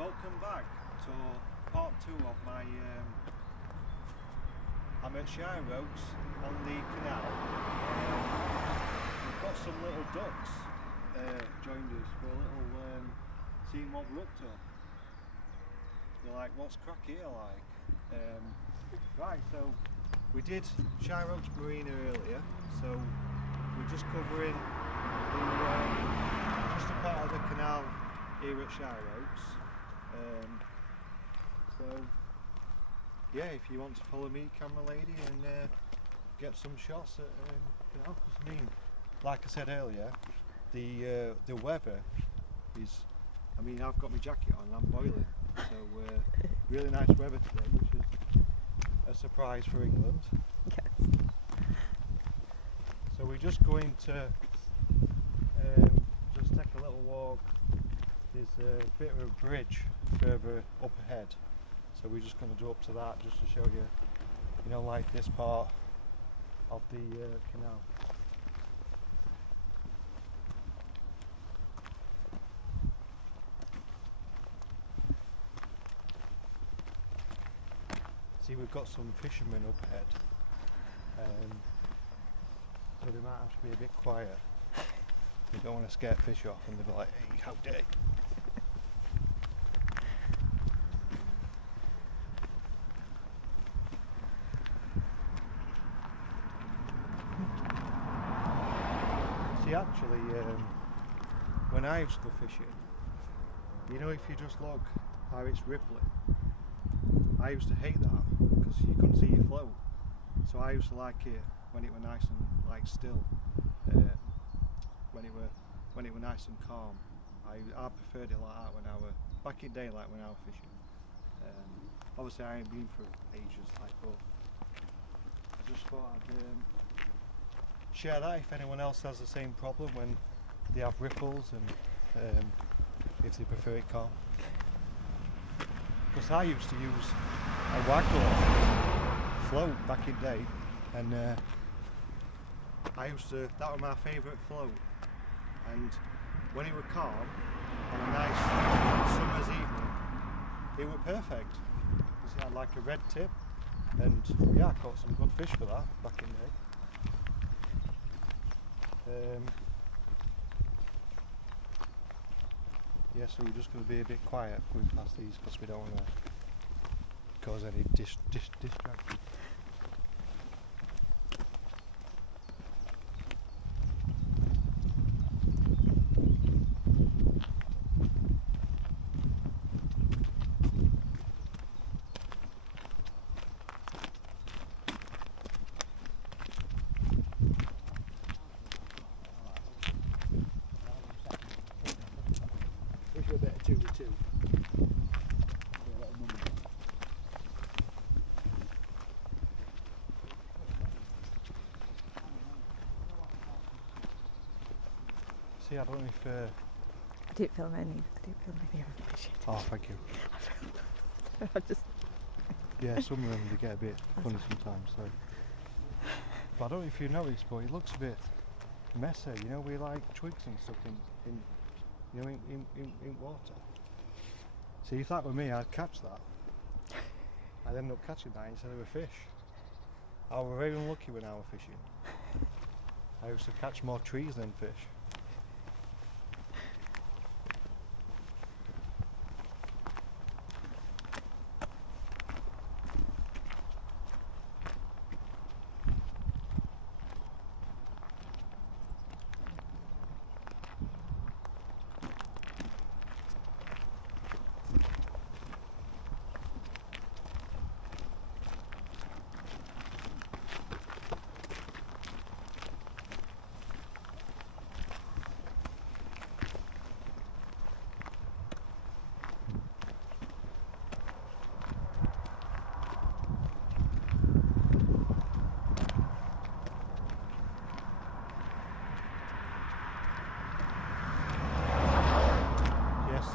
Welcome back to part 2 of my I'm at Shire Oaks on the canal. We've got some little ducks joined us for a little seeing what we're up to. They're like, what's crack here like? Right, so we did Shire Oaks Marina earlier, so we're just covering just a part of the canal here at Shire Oaks. So yeah, if you want to follow me, camera lady, and get some shots at canal, because I mean, like I said earlier, the weather is, I mean, I've got my jacket on and I'm boiling, so really nice weather today, which is a surprise for England. Yes. So we're just going to just take a little walk. There's a bit of a bridge further up ahead, so we're just going to do up to that just to show you, you know, like this part of the canal. See, we've got some fishermen up ahead, so they might have to be a bit quiet. We don't want to scare fish off and they'll be like, hey, how dare you? See, actually, when I used to go fishing, you know, if you just look how it's rippling, I used to hate that because you couldn't see your float. So I used to like it when it were nice and like still. When it were nice and calm. I preferred it like that when I were back in daylight when I was fishing. Obviously I ain't been for ages, like, but I just thought I'd share that if anyone else has the same problem when they have ripples and if they prefer it calm. Because I used to use a waggle float back in day, and that was my favourite float. And when it were calm on a nice summer's evening, it were perfect. It had like a red tip, and yeah, I caught some good fish for that back in day. Yeah, so we're just going to be a bit quiet going past these because we don't want to cause any distraction. A bit of 2 with 2. See, I don't know if. I didn't film any of it. Oh, thank you. I just. Yeah, some of them they get a bit funny sometimes. So, but I don't know if you noticed, but it looks a bit messy. You know, we like twigs and stuff in water. See, if that were me, I'd catch that. I'd end up catching that instead of a fish. I was very unlucky when I was fishing. I used to catch more trees than fish.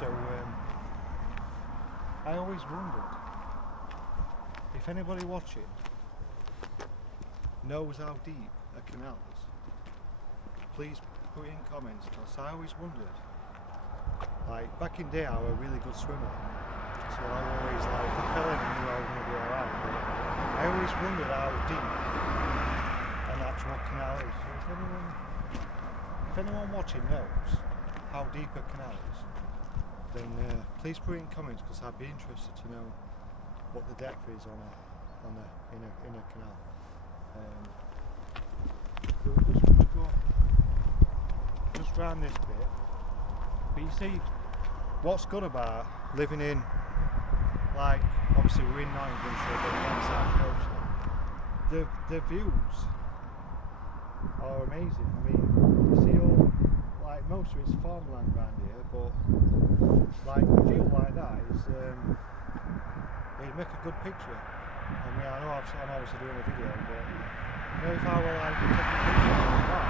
So I always wondered if anybody watching knows how deep a canal is. Please put it in comments, because I always wondered Like back in day I was a really good swimmer, so I always like, if I fell in I knew I was going to be alright, but I always wondered how deep an actual canal is. So if anyone watching knows how deep a canal is, then please put it in comments, because I'd be interested to know what the depth is in a canal. So we're just going to go just round this bit. But you see, what's good about living in, like, obviously we're in Nottinghamshire, but we're on South Coast, the views are amazing. I mean, you see all, like, most of it's farmland around here, but like a view like that is, it'd make a good picture. I mean, I know I'm obviously doing a video, but you know, if I were like taking pictures like that,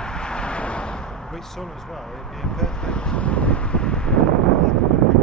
with sun as well, it'd be a perfect, like a good picture.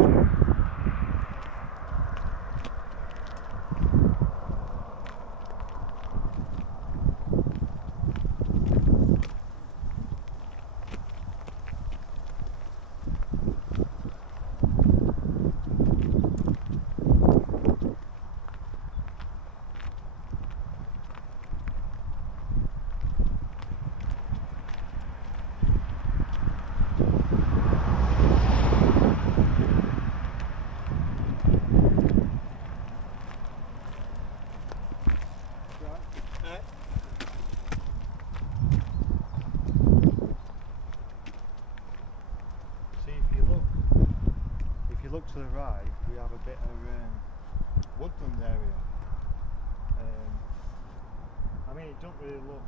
Look to the right, we have a bit of woodland area. I mean, it don't really look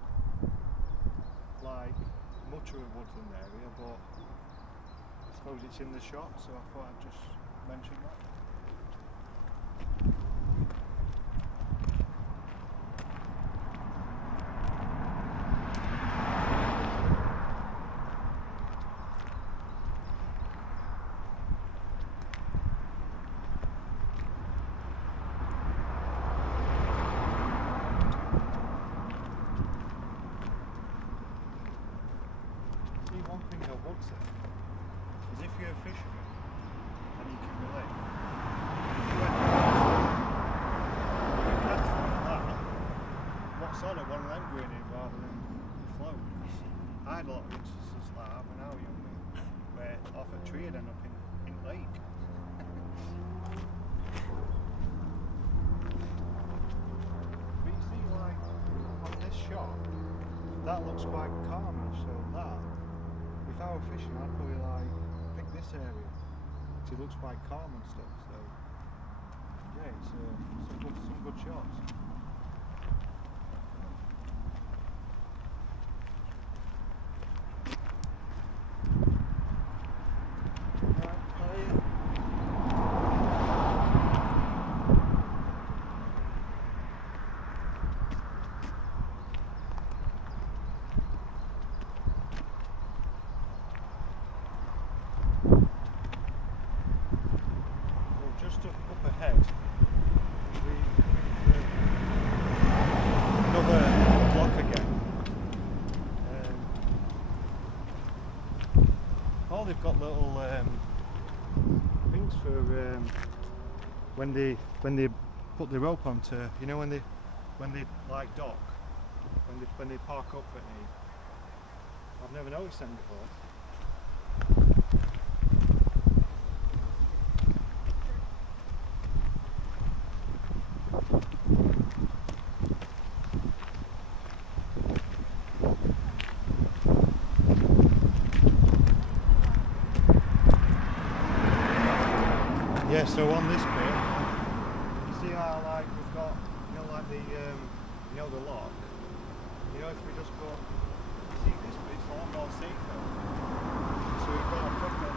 like much of a woodland area, but I suppose it's in the shot, so I thought I'd just mention that. One thing I would say is, if you're a fisherman and you can relate, if you went to cast like that, what sort of one of them going in rather than the float? I had a lot of instances like that when I was younger, where off a tree and end up in lake. But you see, like on this shot, that looks quite calm, so that, if I were fishing, I'd probably like pick this area, because it looks quite calm and stuff. So yeah, it's some good shots. Up ahead, another block again. Oh, they've got little things for when they put the rope onto, you know, when they like dock, when they park up at me. I've never noticed them before. Yeah, so on this bit, you see how like we've got, you know, like the you know, the lock. You know, if we just go, you see this bit's a lot more safer. So we've got a proper.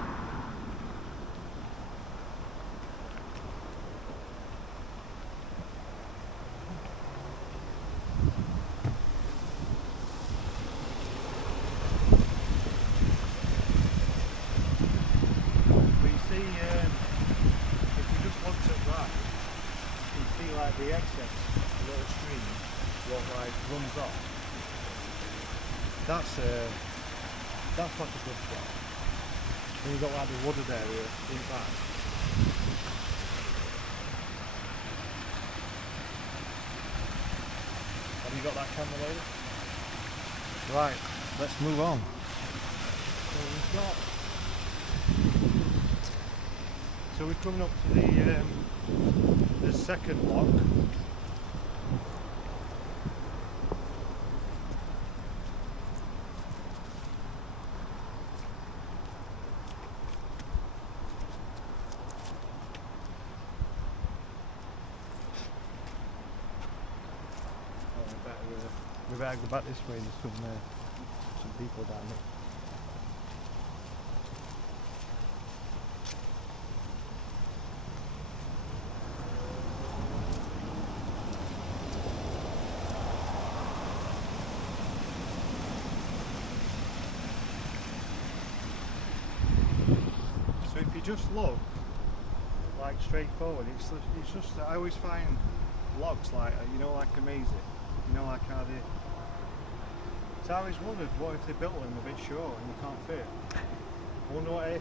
Like the excess, a little stream, what like runs off. That's like a good shot. Then you've got like the wooded area in back. Have you got that camera loaded? Right, let's move on. So we're coming up to the second lock. We better go back this way. There's some people down there. So if you just look like straight forward, it's just I always find logs like like amazing. Like how they. So I always wondered, what if they built them a bit short and you can't fit? I wonder if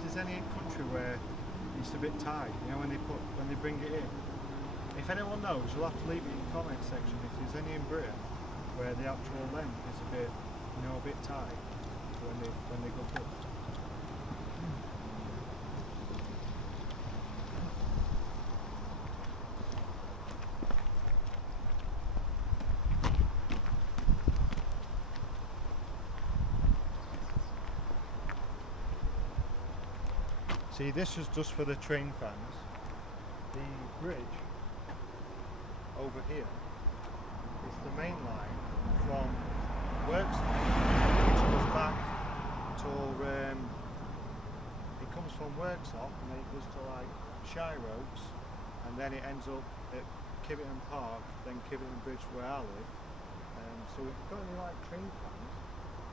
there's any country where it's a bit tight. When they bring it in. If anyone knows, you'll have to leave it in the comment section. If there's any in Britain where the actual length is a bit, a bit tight when they go through. See, this is just for the train fans. The bridge over here is the main line from Worksop, which goes back to it comes from Worksop and then it goes to like Shire Oaks, and then it ends up at Kiveton Park, then Kiveton Bridge where I live. So if you've got any like train fans,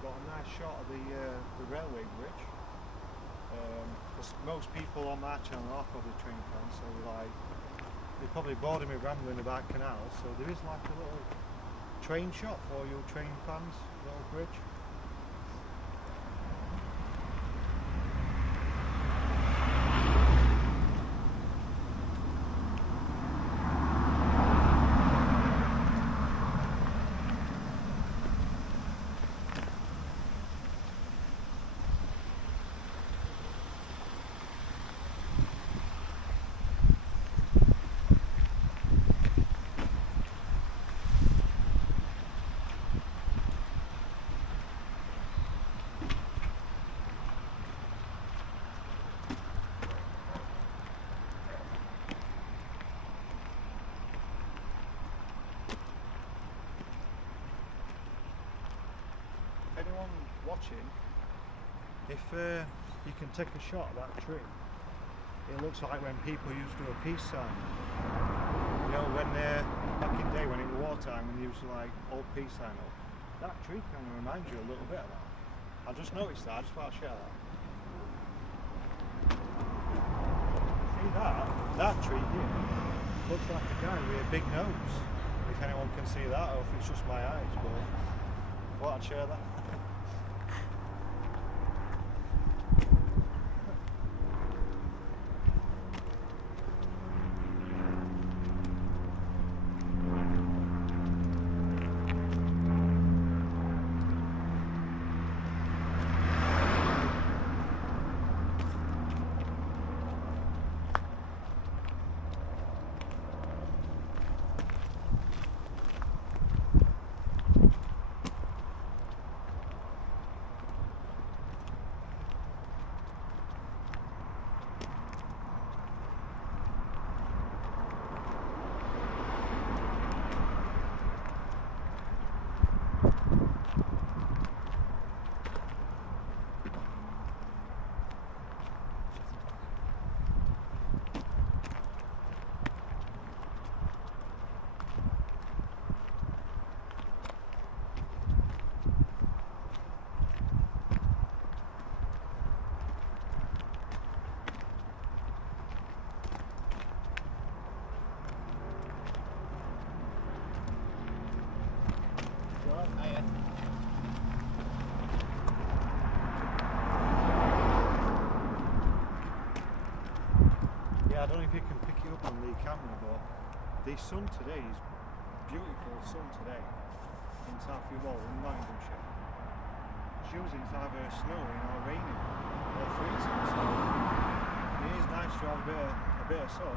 got a nice shot of the railway bridge. Most people on my channel are probably train fans, so they're probably bored of me rambling about canals, so there is like a little train shot for you train fans, little bridge. Anyone watching, if you can take a shot of that tree, it looks like when people used to do a peace sign. When back in the day when it was wartime, when they used to like hold peace sign up, that tree kind of reminds you a little bit of that. I just noticed that. I just thought I'd share that. See that tree here looks like a guy with a big nose. If anyone can see that, or if it's just my eyes, but I thought I'd share that. Yeah, I don't know if you can pick it up on the camera, but the sun today is beautiful sun today in Chesterfield Canal in Nottinghamshire. It's usually it's either snowing or raining or freezing, so it is nice to have a bit of sun.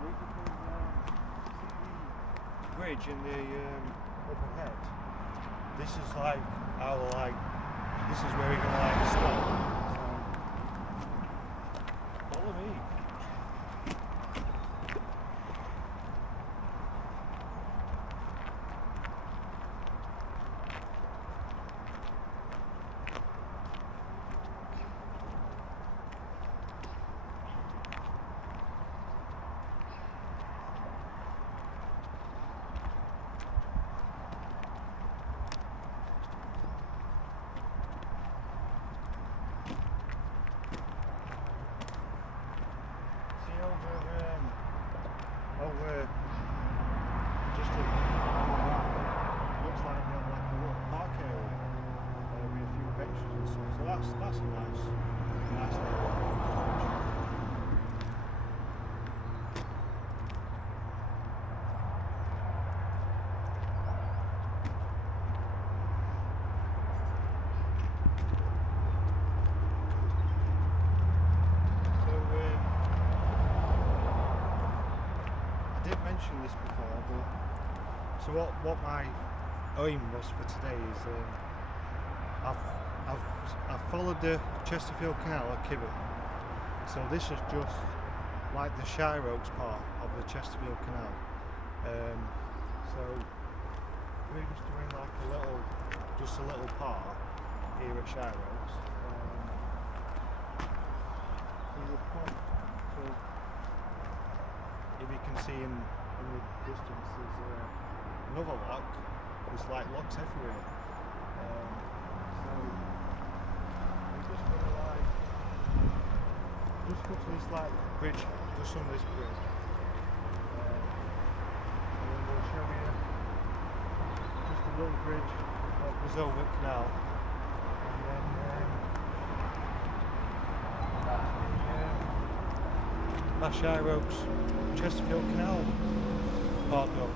We can see the bridge in the up ahead. This is like this is where we're gonna stop. So follow me. Over just looks like they have like a little park area with a few benches and stuff. So that's a nice little this before, but so what my aim was for today is I've followed the Chesterfield Canal at Kivet, so this is just like the Shire Oaks part of the Chesterfield Canal. So we're just doing like a little part here at Shire Oaks. So if you can see in the distance there's another lock. There's like locks everywhere. So we're just gonna just go to this like bridge, just on this bridge. And then we'll show you just a little bridge that goes over the canal. And then that's Shire Oaks Chesterfield Canal parked up.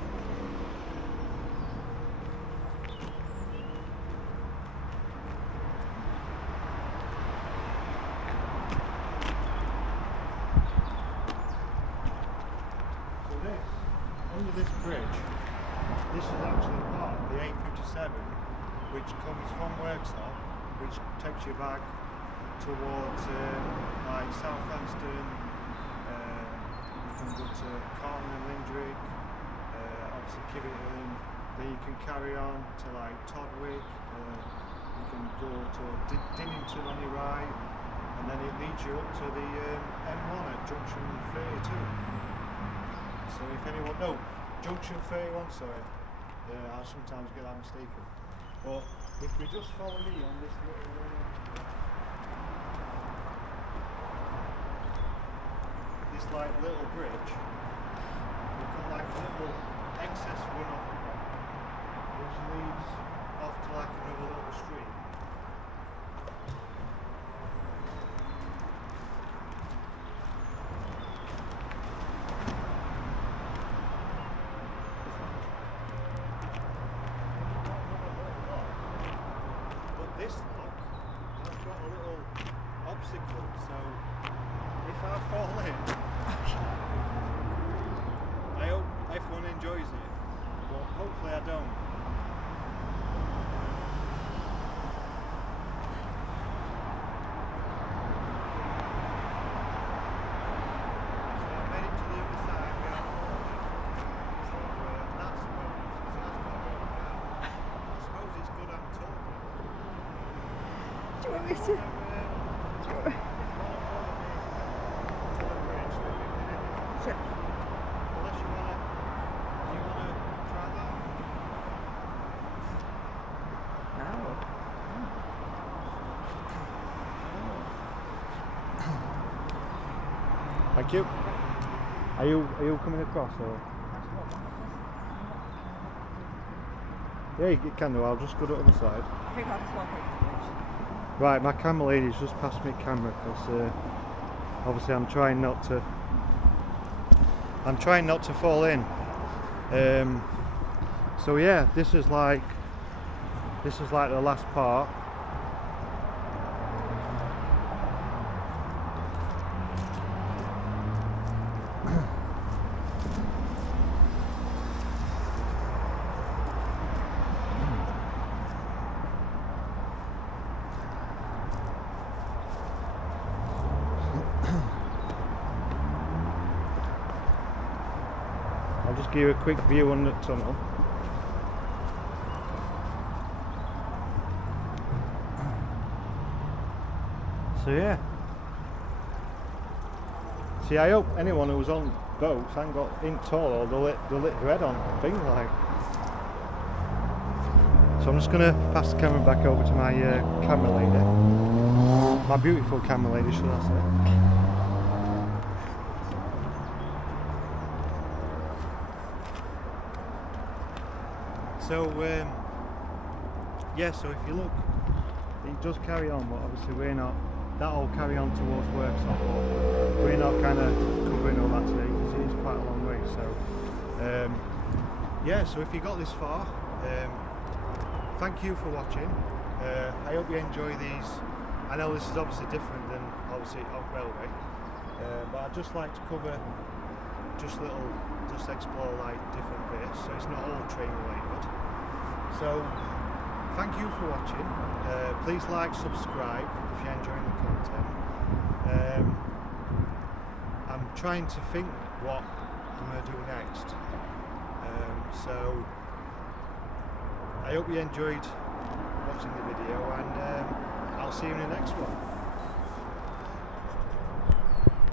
So under this bridge, this is actually part of the 857 which comes from Worksop, which takes you back towards like Southampton. You can go to Carlton and Lindrick, obviously Kiveton, then you can carry on to like Todwick, you can go to Dinnington on your right, and then it leads you up to the M1 at junction 32. So if anyone, no, junction 31, sorry, I sometimes get that mistaken. But if we just follow me on this little this like little bridge, we've got like a little excess runoff which leads off to like another little stream. But this lock has got a little obstacle, so if I fall in, I hope everyone enjoys it, but hopefully I don't. So I made it to the other side without falling. So that's a bonus, because that's not going down. I suppose it's good I'm talking. Do you want me to? Sure. Unless you wanna, do you wanna try that? No. Thank you. Are you coming across or? Yeah, you can do. I'll just go to the other side. I think I'll just walk over the bridge. Right, my camera lady's just passed me camera because obviously I'm trying not to fall in. So yeah, this is like the last part. I'll just give you a quick view on the tunnel. So yeah. See, I hope anyone who was on boats hadn't got in tall or they lit their head on things like. So I'm just gonna pass the camera back over to my camera lady. My beautiful camera lady, should I say. So yeah, so if you look, it does carry on, but obviously we're not. That'll carry on towards Worksop, but we're not kind of covering all that today because it is quite a long way. So yeah, so if you got this far, thank you for watching. I hope you enjoy these. I know this is obviously different than obviously on railway, but I'd just like to cover just explore like different bits, so it's not all train related. So thank you for watching. Please like, subscribe if you're enjoying the content. I'm trying to think what I'm going to do next. So I hope you enjoyed watching the video, and I'll see you in the next one.